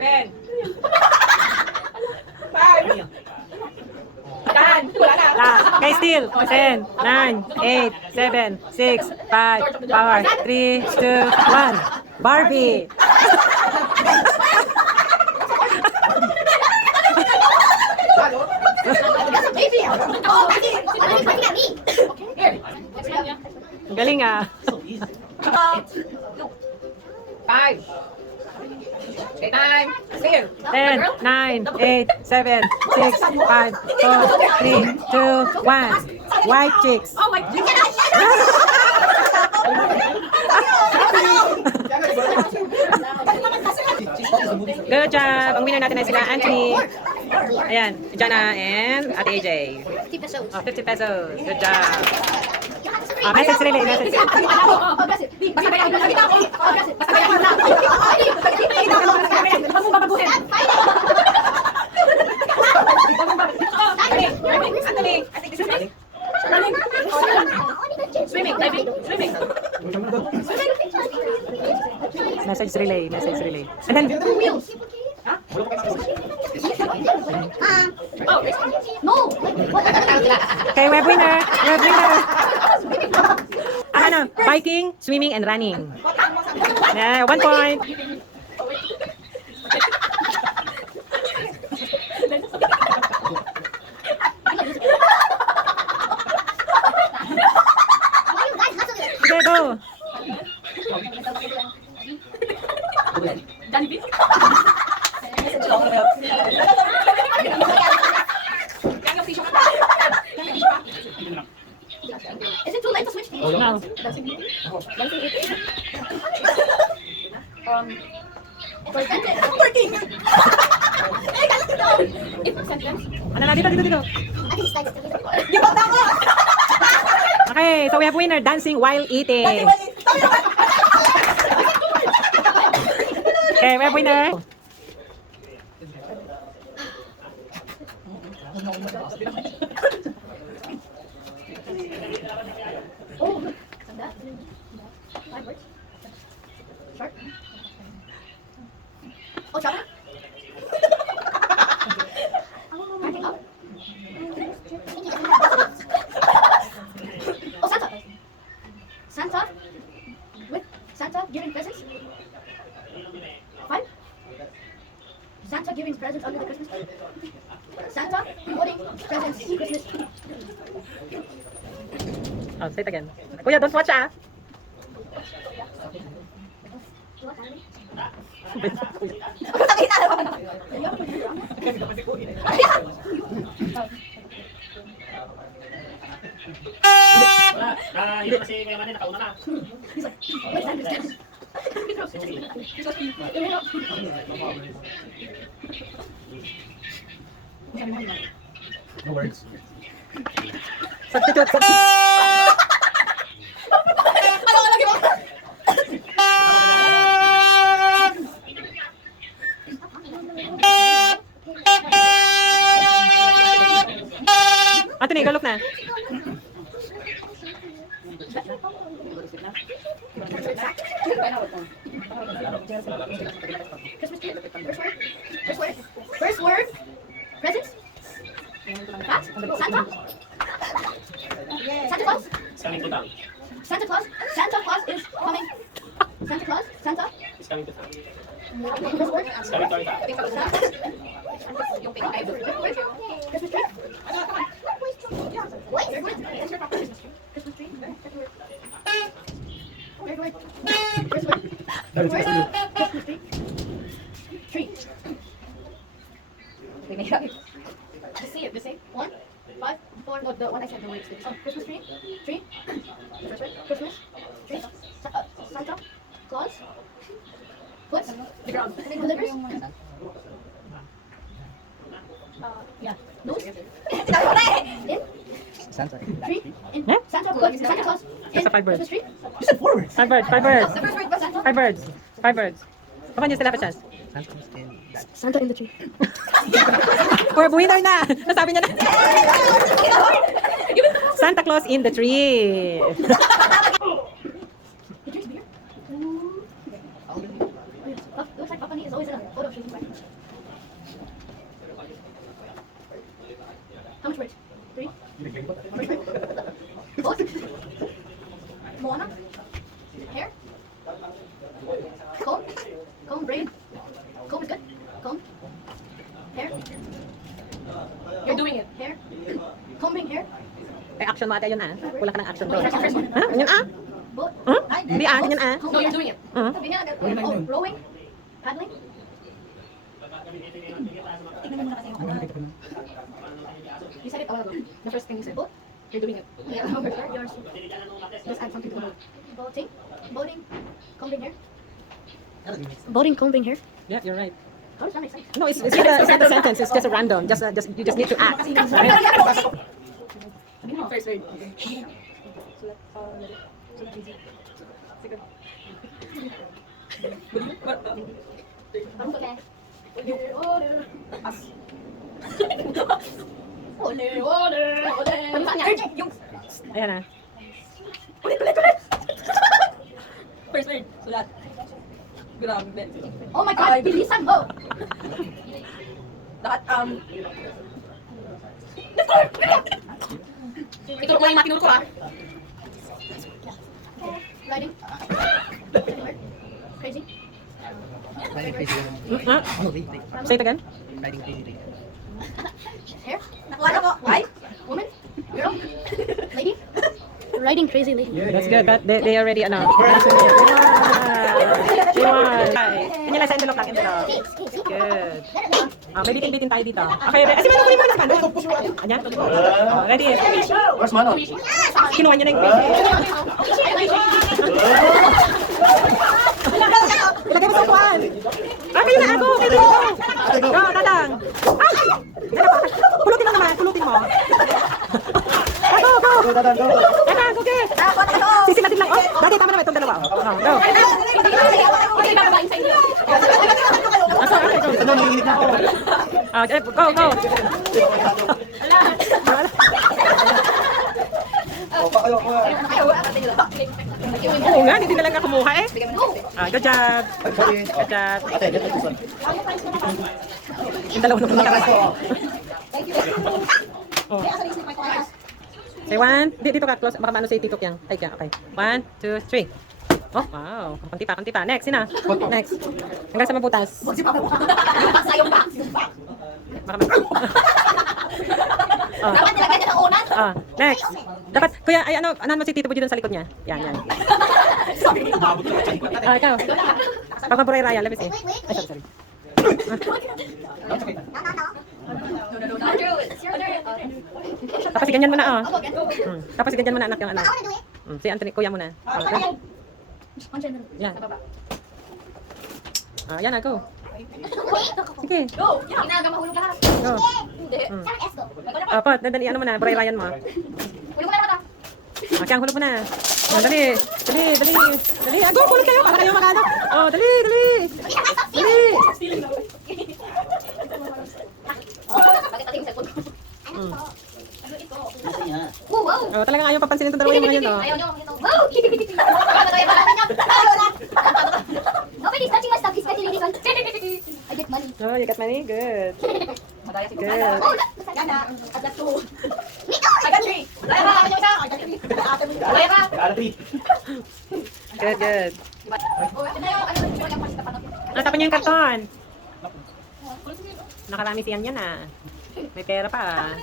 10. 5. Yan. Wala na. Last. Okay, still. 10, 9, 8, 7, 6, 5, 4, 3, 2, 1. Barbie. Baby! Oh, Daddy! Daddy's looking at me! Here. Ang galing ah. 5. Okay, time. Still. 10, 9, 8, 7, 6, 5, 4, 3, 2, 1. White chicks. Oh my You God. cannot Good job. Ang winner natin ay sila Anthony. Ayan, Jana and Ate AJ. 50 pesos. Oh, 50 pesos. Good job. You have to Ah, message relay, message. Basta kaya ako. Basta kaya ako na. Huwag mo babaguhin. Anthony. Swimming. Diving. Swimming. Message relay, message relay. And then, No! okay, web winner. Web winner. Ah, ano? Biking, swimming, and running. Yeah, 1 point. Okay, go. Danby. Is it too late to switch teams? No. Working! Ano na, dito. I think it's like Okay, so we have winner dancing while eating. Okay, we have winner. Oh, chocolate? Oh, Santa. Santa? With Santa giving presents? 5? Santa giving presents under the Christmas tree? Santa putting presents Christmas tree. Oh, say it again. Kuya, don't watch ah. Hindi kasi kaya man nakauna na. No words. Substitute. Anthony, go look na. Christmas tree? First word? First word? Presents? What? Santa? Santa Claus? It's coming to town. Santa Claus? Santa Claus is coming. Santa Claus? Santa? It's coming to town. First word? It's coming to our town. Christmas tree? Wait, third word? Christmas tree? Third word? First word? Third word? Christmas tree? Tree. Just say it, just say 1, 5, 4, no, the one I said, the words. Oh, Christmas tree? Tree? First word? Christmas? Tree? Santa? Claus? Puts? The ground. And then delivers? Yeah. Nose? In? Santa. Tree? In? Eh? Santa Claus? Santa Claus? In? That's a 5 words. Christmas tree? You said 4 words. 5 birds, 5 birds. The first word was Santa? 5 birds. 5 birds. Come on, you still have a chance. Santa's in that. Santa in the tree. Or winner na! Nasabi niya na. Santa Claus in the tree. The tree's bigger? Looks like Papa Nee is always in a photo shooting. action mo ate yun ah. Kulang ka ng action doon. Ha? Ganyan ah? Boat. Huh? Hindi ah, ganyan ah. No, you're doing it. Uh-huh. Oh, rowing, paddling. You said it a while ago. The first thing you said, boat. You're doing it. Yeah, for sure. Yours. Just add something to the boat. Boating, boating, combing hair. Boating, combing hair. Yeah, you're right. How does that make sense? No, it's not a sentence. It's just a random. You just need to act. First word. Okay. Ayan ah. First word, sulat. Grabe. Oh my God, bilisan mo! Dapat, Ito na yung matinuro ko ah. Riding. Crazy. Riding crazy. Huh? Oh, wait. Say it again. Riding crazy. Hair. Nakuha ko. Why? Woman? Girl? Lady? Riding crazy lady. That's good. But they already ano. She won. Kanya lang sa envelope lang, envelope. Good. May bitin-bitin tayo dito. Okay, ready? May kunin mo na sa mano. Anya? Ready? Where's Mano? Kinuha niya na yung crazy. Ilagay mo sa upuan. Kayo na ako. Kayo na ako. Go, tatang. Ay! Pulutin mo naman. Pulutin mo. Go, go. Tatang, okay. Sisilatin lang. Oh, dati tama naman itong dalawa. Go. Ano, nanginginig na ako. Go, go. Oo nga, hindi na lang nga kumuha eh. Good job. Good job. Ate, get this one. Yung dalawa na pumunta. Oh. Say one. Dito ka, close. Baka maano say Tito Kyang. Ay, kaya, okay. 1, 2, 3. Oh, wow. Kunti pa. Next, sino? Next. Hanggang sa mabutas. Sayong ba? Oh. Dapat nilagay niya ng unan. Next. Dapat, kuya, ay ano mo si Tito Buji doon sa likod niya. Yan. Ikaw. Pag maburay Raya, let me see. Ay, sorry. Tapos ganyan mo na, oh. Tapos ganyan mo na, anak, yung ano. Si Anthony, kuya mo na. Yan. Yan na, go. Sige. Go! Inaga mahulog lahat. Go. Hindi. Saan S go? Opo, dadali, ano mo na, buray Ryan mo. Hulog mo na mata. Okay, ang hulog mo na. Dali. Go, hulog kayo, para kayo makano. Dali. Bakit pati yung cellphone ko? Ano ito? Wow! Talagang ayaw papansinin itong dalawa yung mga yun, oh. Ayaw niyo makita. Wow! Nobody is touching my stuff. He's petty lady man. I get money. Oh, you got money? Good. Madaya si Good. Oh, Gana. I got two. I got three. Laya ba? Ano isa? I got three. Laya ba? Good. Oh, ano yung yung pasta pa? Tapan niyo yung karton. Nakarami siyan yan, ah. May pera pa, ah.